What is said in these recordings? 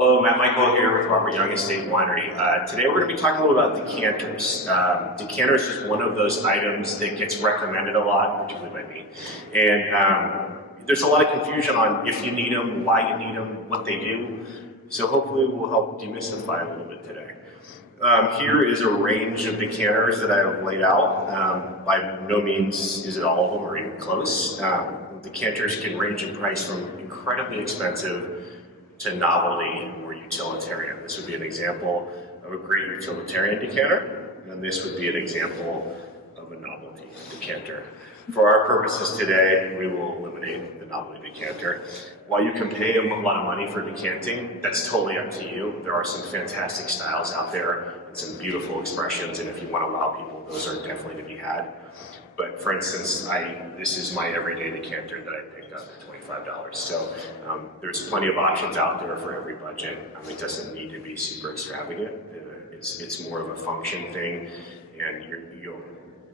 Hello, Matt Michael here with Robert Young Estate Winery. Today we're going to be talking a little about decanters. Decanters is one of those items that gets recommended a lot, particularly by me. And there's a lot of confusion on if you need them, why you need them, what they do. So hopefully we'll help demystify a little bit today. Here is a range of decanters that I have laid out. By no means is it all of them or even close. Decanters can range in price from incredibly expensive to novelty or utilitarian. This would be an example of a great utilitarian decanter, and this would be an example of a novelty decanter. For our purposes today, we will eliminate the novelty decanter. While you can pay a lot of money for decanting, that's totally up to you. There are some fantastic styles out there and some beautiful expressions, and if you want to wow people, those are definitely to be had. But for instance, this is my everyday decanter that I picked up for $25. So there's plenty of options out there for every budget. It doesn't need to be super extravagant. It's more of a function thing, and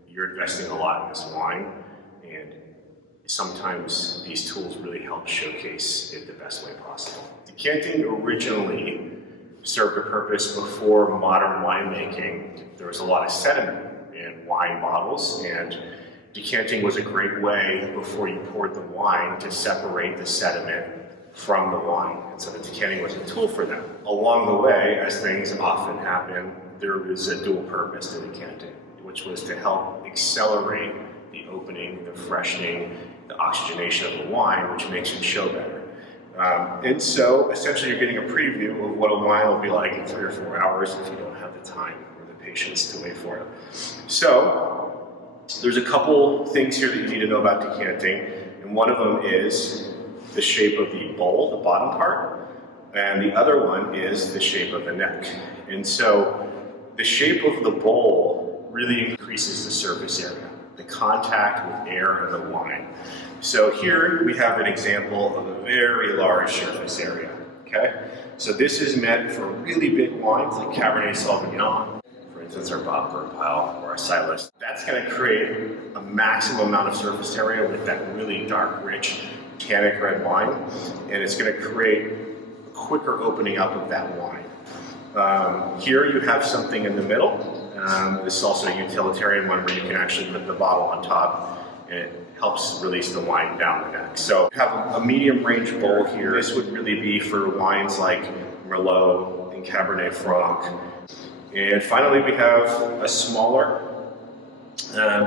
you're investing a lot in this wine, and sometimes these tools really help showcase it the best way possible. Decanting originally served a purpose before modern winemaking. There was a lot of sediment in wine bottles, and decanting was a great way before you poured the wine to separate the sediment from the wine. And so the decanting was a tool for them. Along the way, as things often happen, there was a dual purpose to decanting, which was to help accelerate the opening, the freshening, the oxygenation of the wine, which makes it show better. And so essentially you're getting a preview of what a wine will be like in 3 or 4 hours if you don't have the time or the patience to wait for it. So there's a couple things here that you need to know about decanting, and one of them is the shape of the bowl, the bottom part, and the other one is the shape of the neck. And so the shape of the bowl really increases the surface area, the contact with air and the wine. So here we have an example of a very large surface area, okay? So this is meant for really big wines like Cabernet Sauvignon, for instance, our Bob Burpile or our Silas. That's gonna create a maximum amount of surface area with that really dark, rich, tannic red wine, and it's gonna create a quicker opening up of that wine. Here you have something in the middle. This is also a utilitarian one where you can actually put the bottle on top, and it helps release the wine down the neck. So you have a medium range bowl here. This would really be for wines like Merlot and Cabernet Franc. And finally, we have a smaller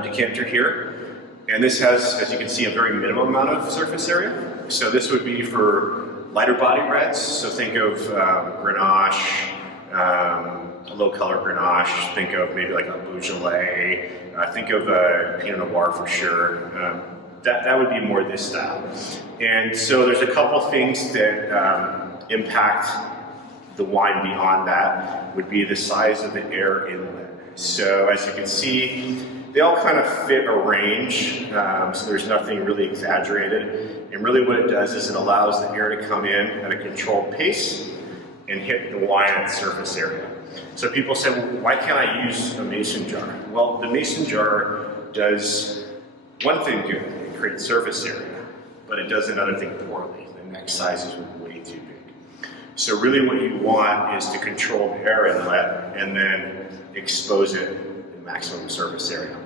decanter here. And this has, as you can see, a very minimum amount of surface area. So this would be for lighter body reds. So think of Grenache, a low color Grenache. Think of maybe like a Beaujolais. Think of Pinot Noir for sure. That would be more this style. And so there's a couple things that impact the wine beyond that. Would be the size of the air inlet. So as you can see, they all kind of fit a range, so there's nothing really exaggerated. And really what it does is it allows the air to come in at a controlled pace and hit the wine at surface area. So people say, well, why can't I use a mason jar? Well, the mason jar does one thing good, it creates surface area, but it does another thing poorly. The neck size is way too big. So really what you want is to control the air inlet and then expose it in maximum surface area.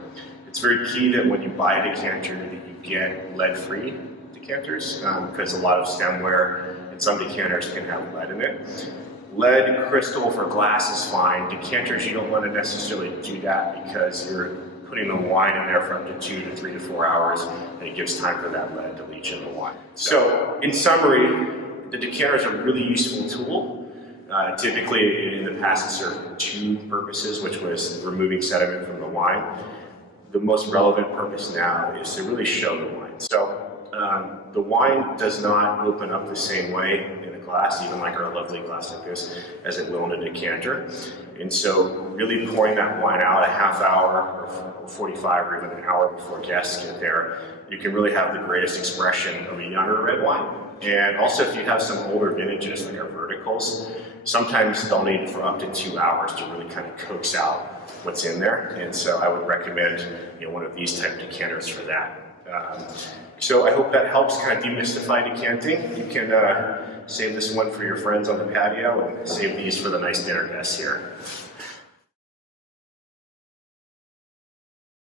It's very key that when you buy a decanter that you get lead-free decanters, because a lot of stemware and some decanters can have lead in it. Lead crystal for glass is fine. Decanters, you don't want to necessarily do that because you're putting the wine in there for up to 2 to 3 to 4 hours, and it gives time for that lead to leach in the wine. So in summary, the decanter is a really useful tool. Typically in the past it served 2 purposes, which was removing sediment from the wine. The most relevant purpose now is to really show the wine. So the wine does not open up the same way in a glass, even like our lovely glass like this, as it will in a decanter. And so really pouring that wine out a half hour or 45 or even an hour before guests get there, you can really have the greatest expression of a younger red wine. And also if you have some older vintages like our verticals, sometimes they'll need for up to 2 hours to really kind of coax out what's in there. And so I would recommend one of these type decanters for that. So I hope that helps kind of demystify decanting. You can save this one for your friends on the patio and save these for the nice dinner guests here.